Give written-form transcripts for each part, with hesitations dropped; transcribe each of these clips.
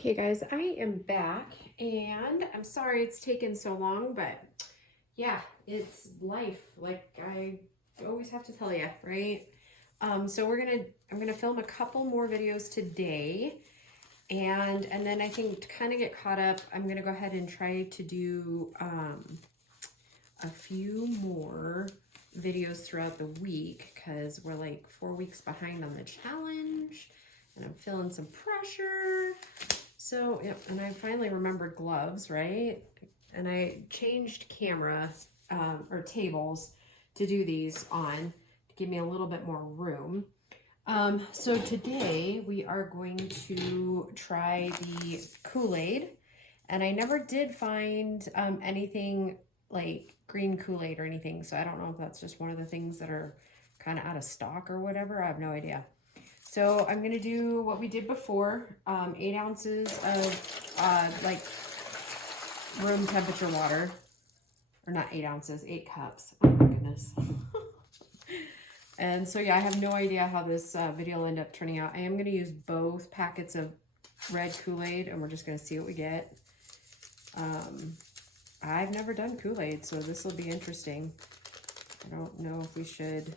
Okay guys, I am back and I'm sorry it's taken so long, but yeah, it's life. Like I always have to tell you, right? So I'm gonna film a couple more videos today, and then I think to kind of get caught up, I'm gonna go ahead and try to do a few more videos throughout the week because we're like 4 weeks behind on the challenge and I'm feeling some pressure. So, yeah, and I finally remembered gloves, right? And I changed camera or tables to do these on to give me a little bit more room. So today we are going to try the Kool-Aid, and I never did find anything like green Kool-Aid or anything, so I don't know if that's just one of the things that are kind of out of stock or whatever. I have no idea. So I'm going to do what we did before, 8 ounces of like room temperature water, or not 8 ounces, 8 cups. Oh my goodness. And so yeah, I have no idea how this video will end up turning out. I am going to use both packets of red Kool-Aid and we're just going to see what we get. I've never done Kool-Aid, so this will be interesting. I don't know if we should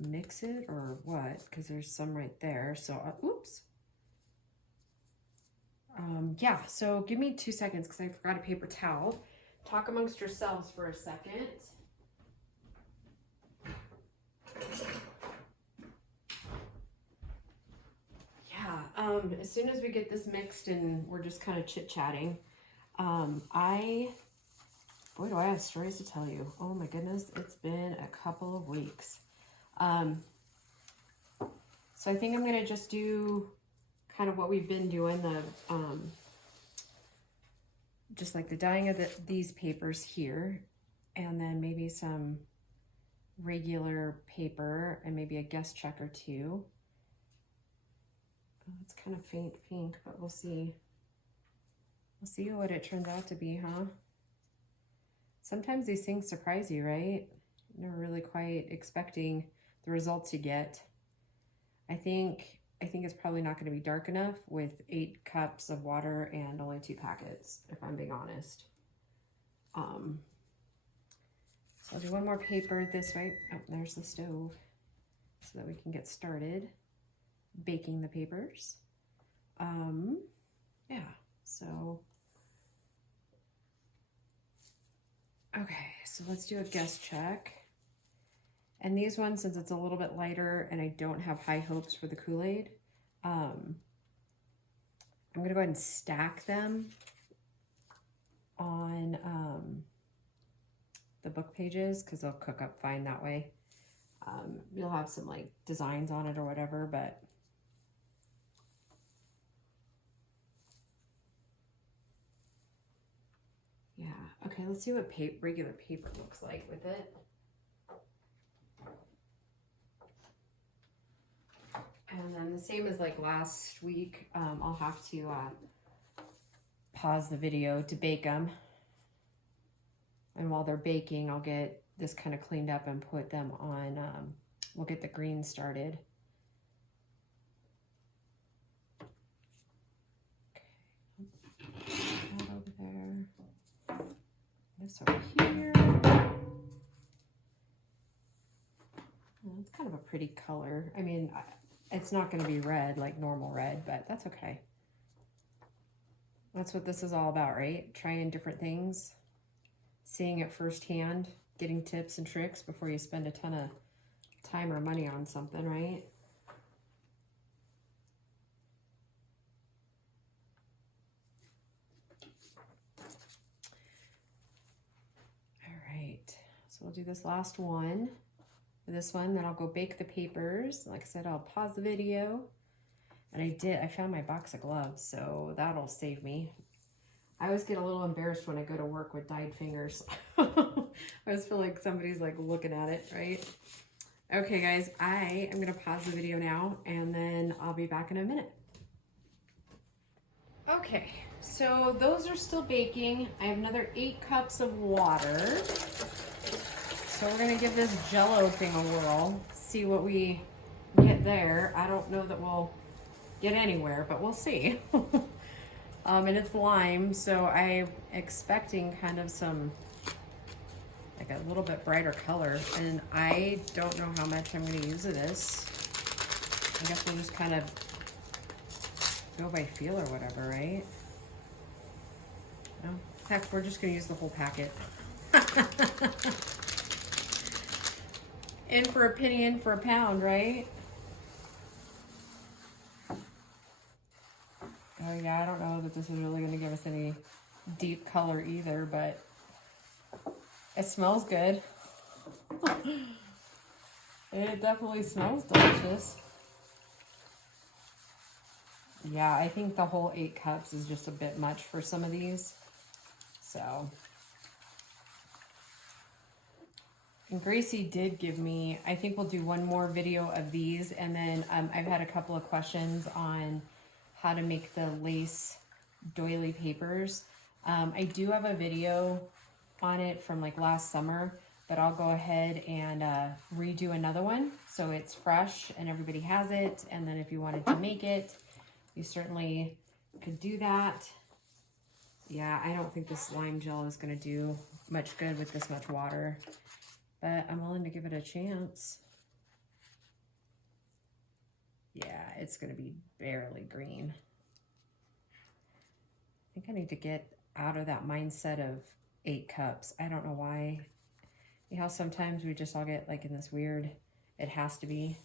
mix it or what, because there's some right there. So oops. Yeah, so give me 2 seconds because I forgot a paper towel. Talk amongst yourselves for a second. Yeah, as soon as we get this mixed and we're just kind of chit-chatting, boy, do I have stories to tell you. Oh my goodness, it's been a couple of weeks. So I think I'm going to just do kind of what we've been doing, just like the dyeing of these papers here, and then maybe some regular paper and maybe a guest check or two. Oh, it's kind of faint pink, but we'll see. We'll see what it turns out to be, huh? Sometimes these things surprise you, right? You're never really quite expecting the results you get. I think it's probably not going to be dark enough with 8 cups of water and only 2 packets, if I'm being honest. So I'll do one more paper this way. Oh, there's the stove, so that we can get started baking the papers. Yeah, so okay, so let's do a guest check. And these ones, since it's a little bit lighter and I don't have high hopes for the Kool-Aid, I'm going to go ahead and stack them on the book pages because they'll cook up fine that way. You'll have some like designs on it or whatever, but yeah. Okay, let's see what regular paper looks like with it. And then the same as like last week, I'll have to pause the video to bake them. And while they're baking, I'll get this kind of cleaned up and put them on, we'll get the green started. Okay, that over there. This over here. Well, it's kind of a pretty color. I mean, it's not going to be red like normal red, but that's okay. That's what this is all about, right? Trying different things, seeing it firsthand, getting tips and tricks before you spend a ton of time or money on something, right? All right, so we'll do this last one. This one, then I'll go bake the papers. Like I said, I'll pause the video. And I found my box of gloves, so that'll save me. I always get a little embarrassed when I go to work with dyed fingers. I always feel like somebody's like looking at it, right? Okay guys, I am gonna pause the video now and then I'll be back in a minute. Okay, so those are still baking. I have another 8 cups of water. So we're gonna give this Jell-O thing a whirl, see what we get there. I don't know that we'll get anywhere, but we'll see. And it's lime, so I'm expecting kind of some, like a little bit brighter color. And I don't know how much I'm gonna use of this. I guess we'll just kind of go by feel or whatever, right? No, heck, we're just gonna use the whole packet. In for a penny, in for a pound, right? Oh yeah, I don't know that this is really gonna give us any deep color either, but it smells good. It definitely smells delicious. Yeah, I think the whole 8 cups is just a bit much for some of these. So, and Gracie did give me, I think we'll do one more video of these, and then I've had a couple of questions on how to make the lace doily papers. I do have a video on it from like last summer, but I'll go ahead and redo another one so it's fresh and everybody has it. And then if you wanted to make it, you certainly could do that. Yeah, I don't think this lime gel is going to do much good with this much water, but I'm willing to give it a chance. Yeah, it's going to be barely green. I think I need to get out of that mindset of 8 cups. I don't know why. You know how sometimes we just all get like in this weird, it has to be.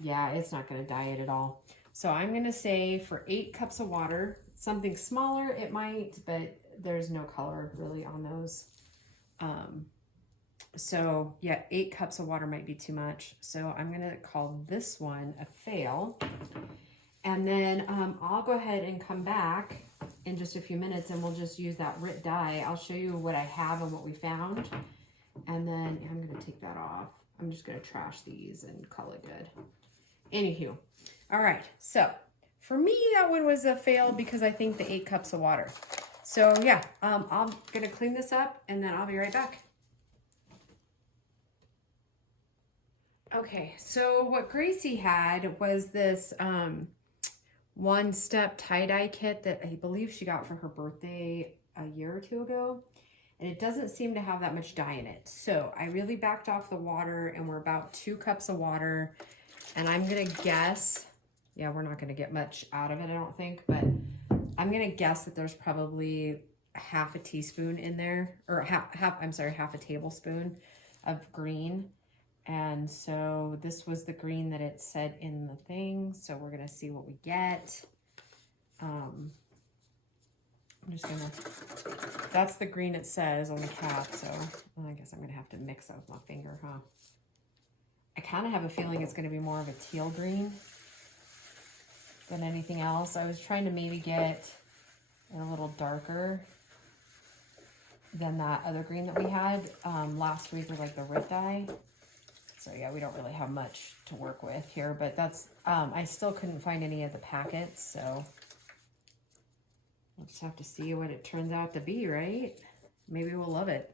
Yeah, it's not going to dye it at all. So I'm going to say for 8 cups of water, something smaller it might, but there's no color really on those. So yeah, 8 cups of water might be too much. So I'm going to call this one a fail. And then I'll go ahead and come back in just a few minutes and we'll just use that RIT dye. I'll show you what I have and what we found. And then I'm going to take that off. I'm just going to trash these and call it good. Anywho. All right. So for me, that one was a fail because I think the 8 cups of water. So yeah, I'm going to clean this up and then I'll be right back. Okay, so what Gracie had was this one-step tie-dye kit that I believe she got for her birthday a year or 2 ago. And it doesn't seem to have that much dye in it. So I really backed off the water and we're about 2 cups of water. And I'm gonna guess, yeah, we're not gonna get much out of it, I don't think, but I'm gonna guess that there's probably half a teaspoon in there, or half a tablespoon of green. And so this was the green that it said in the thing. So we're gonna see what we get. I'm just gonna, that's the green it says on the cap. So well, I guess I'm gonna have to mix that with my finger, huh? I kind of have a feeling it's gonna be more of a teal green than anything else. I was trying to maybe get a little darker than that other green that we had last week with like the RIT dye. So yeah, we don't really have much to work with here, but that's, I still couldn't find any of the packets, so we'll just have to see what it turns out to be, right? Maybe we'll love it.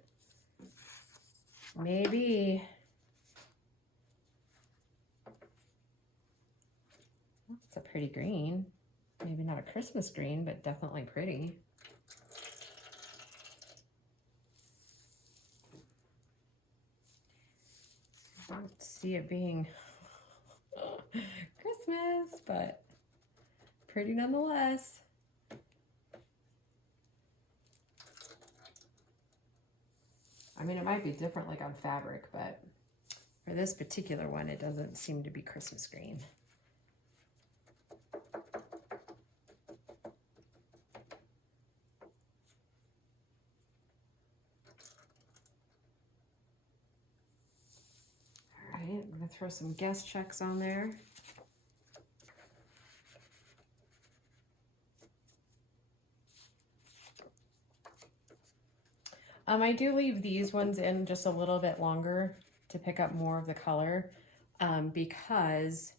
Maybe. It's a pretty green. Maybe not a Christmas green, but definitely pretty. I don't see it being Christmas, but pretty nonetheless. I mean, it might be different like on fabric, but for this particular one, it doesn't seem to be Christmas green. All right, I'm gonna throw some guess checks on there. I do leave these ones in just a little bit longer to pick up more of the color because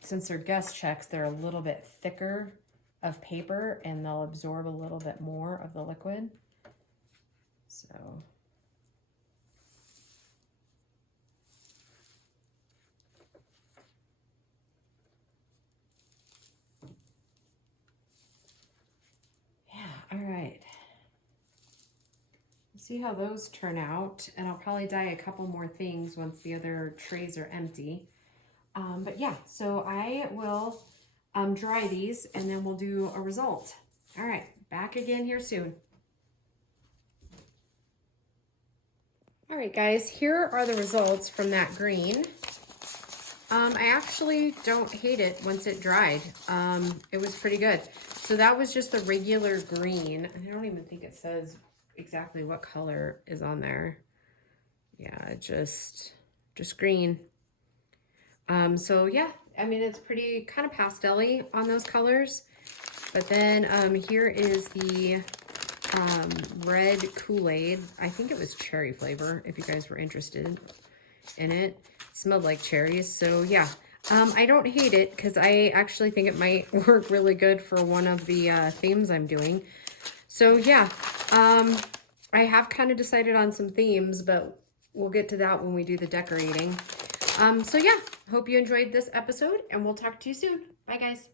since they're guess checks, they're a little bit thicker of paper and they'll absorb a little bit more of the liquid. So see how those turn out. And I'll probably dye a couple more things once the other trays are empty. But yeah, so I will dry these and then we'll do a result. All right, back again here soon. All right, guys, here are the results from that green. I actually don't hate it once it dried. It was pretty good. So that was just the regular green. I don't even think it says exactly what color is on there. Yeah, just green. So yeah, I mean, it's pretty kind of pastel-y on those colors. But then here is the red Kool-Aid. I think it was cherry flavor, if you guys were interested in it. It smelled like cherries. So yeah, I don't hate it because I actually think it might work really good for one of the themes I'm doing. So yeah, I have kind of decided on some themes, but we'll get to that when we do the decorating. So yeah, hope you enjoyed this episode and we'll talk to you soon. Bye guys.